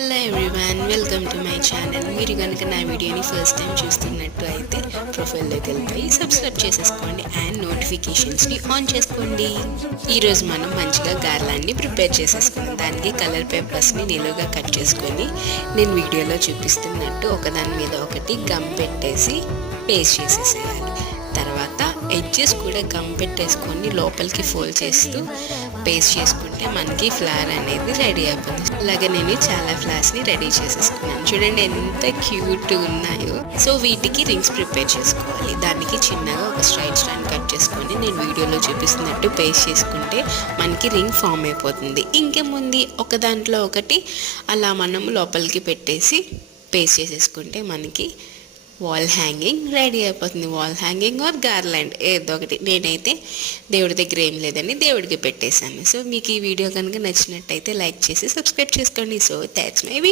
Hello everyone, welcome to my channel. మీరు కనుక నా వీడియోని ఫస్ట్ టైం చూస్తున్నట్టు అయితే ప్రొఫైల్లోకి వెళ్ళిపోయి సబ్స్క్రైబ్ చేసేసుకోండి అండ్ నోటిఫికేషన్స్ని ఆన్ చేసుకోండి. ఈరోజు మనం మంచిగా గార్లాండ్ని ప్రిపేర్ చేసేసుకున్నాం. దానికి కలర్ పేపర్స్ని నిలువుగా కట్ చేసుకొని నేను వీడియోలో చూపిస్తున్నట్టు ఒకదాని మీద ఒకటి గమ్ పెట్టేసి పేస్ట్ చేసేసేయాలి. తర్వాత ఎడ్జెస్ కూడా గమ్ పెట్టేసుకొని లోపలికి ఫోల్డ్ చేస్తూ పేస్ట్ చేసుకుంటే మనకి ఫ్లవర్ అనేది రెడీ అయిపోతుంది. అలాగే నేను చాలా ఫ్లవర్స్ని రెడీ చేసేసుకున్నాను. చూడండి ఎంత క్యూట్ ఉన్నాయో. సో వీటికి రింగ్స్ ప్రిపేర్ చేసుకోవాలి. దానికి చిన్నగా ఒక స్ట్రైట్ స్టాండ్ కట్ చేసుకొని నేను వీడియోలో చూపిస్తున్నట్టు పేస్ట్ చేసుకుంటే మనకి రింగ్ ఫామ్ అయిపోతుంది. ఇంకేముంది, ఒక దాంట్లో ఒకటి అలా మనం లోపలికి పెట్టేసి పేస్ట్ చేసేసుకుంటే మనకి వాల్ హ్యాంగింగ్ రెడీ అయిపోతుంది. వాల్ హ్యాంగింగ్ ఆర్ గార్లాండ్ ఏదో ఒకటి. నేనైతే దేవుడి దగ్గర ఏం లేదని దేవుడికి పెట్టేశాను. సో మీకు ఈ వీడియో కనుక నచ్చినట్టయితే లైక్ చేసి సబ్స్క్రైబ్ చేసుకోండి. So that's my video.